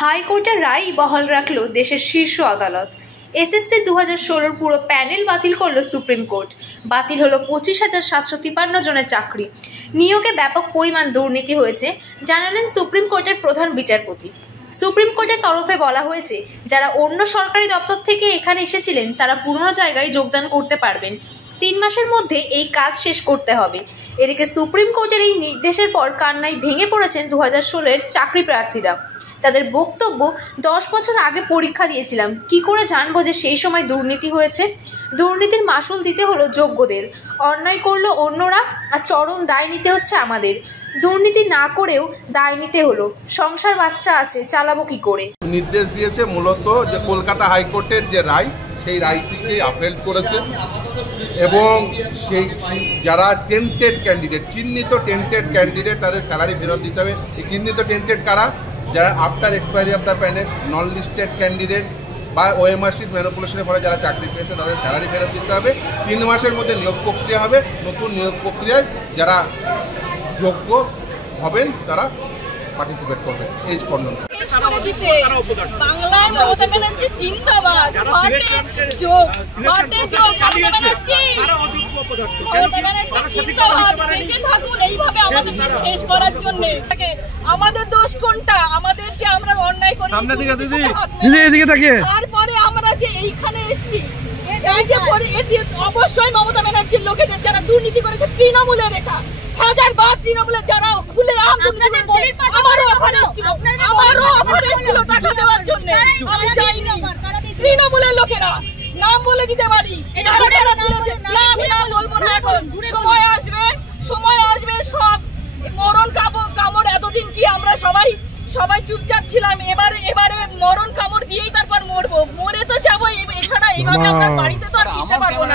হাইকোর্টের রায় বহাল রাখল দেশের শীর্ষ আদালত। এসএসসি 2016 পুরো প্যানেল বাতিল করল সুপ্রিম কোর্ট। বাতিল হলো 25,753 জনের চাকরি। নিয়োগে ব্যাপক পরিমাণ দুর্নীতি হয়েছে জানালেন সুপ্রিম কোর্টের প্রধান বিচারপতি। সুপ্রিম কোর্টের তরফে বলা হয়েছে, যারা অন্য সরকারি দপ্তর থেকে এখানে এসেছিলেন তারা পুরনো জায়গায় যোগদান করতে পারবেন। 3 মাসের মধ্যে এই কাজ শেষ করতে হবে। এদিকে সুপ্রিম কোর্টের এই নির্দেশের পর কান্নায় ভেঙে পড়েছেন 2016-এর চাকরি প্রার্থীরা। তাদের বক্তব্য, 10 বছর আগে পরীক্ষা দিয়েছিলাম, কি করে জানবো যে সেই সময় দুর্নীতি হয়েছে? দুর্নীতির মাসুল দিতে হলো যোগ্যদের, অন্যায় করলো অন্যরা, আর চরম দায় নিতে হচ্ছে আমাদের। দুর্নীতি না করেও দায় নিতে হলো, সংসার বাচ্চা আছে, চালাবো কি করে? নির্দেশ দিয়েছে মূলত যে কলকাতা হাইকোর্টের যে রায়, সেই রায়টিকে আপহেল্ড করেছে এবং সেই যারা টেন্টেড ক্যান্ডিডেট, চিহ্নিত টেন্টেড ক্যান্ডিডেট, তাদের স্যালারি ফেরত দিতে হবে। এই চিহ্নিত টেন্টেড কারা? যারা after expiry of the panel, non listed candidate বা ওএমআরসির ম্যানিপুলেশনের ফলে যারা চাকরি পেয়েছে তাদের স্যালারি ফেরত দিতে হবে। 3 মাসের মধ্যে নিয়োগ প্রক্রিয়া হবে। নতুন নিয়োগ প্রক্রিয়ায় যারা যোগ্য হবেন তারা পার্টিসিপেট করবেন। এই স্পন্দন বাংলায় মমতা ব্যানার্জি জিন্দাবাদ। এইভাবে আমাদের শেষ করার জন্য আমাদের দোষ কোনটা? আমাদের যে আমরা অন্যায় করি, তারপরে আমরা যে এইখানে এসছি, অবশ্যই মমতা ব্যানার্জির লোকেদের যারা দুর্নীতি করেছে, তৃণমূলের, এটা হাজারবার তৃণমূলের যারা খুলে আমারও অফার এসেছিল টাকা দেওয়ার জন্য, আমি যাইনি। তৃণমূলের লোকেরা নাম বলে দিতে পারি, আমি নাম বলবো না। এখন সময় আসবে সব মরণ কামড়। এতদিন কি আমরা সবাই চুপচাপ ছিলাম? এবারে মরণ কামড় দিয়েই তারপর মরবো। মরে তো যাবো, এছাড়া এইভাবে আমরা বাড়িতে তো আর ফিরতে পারবো না।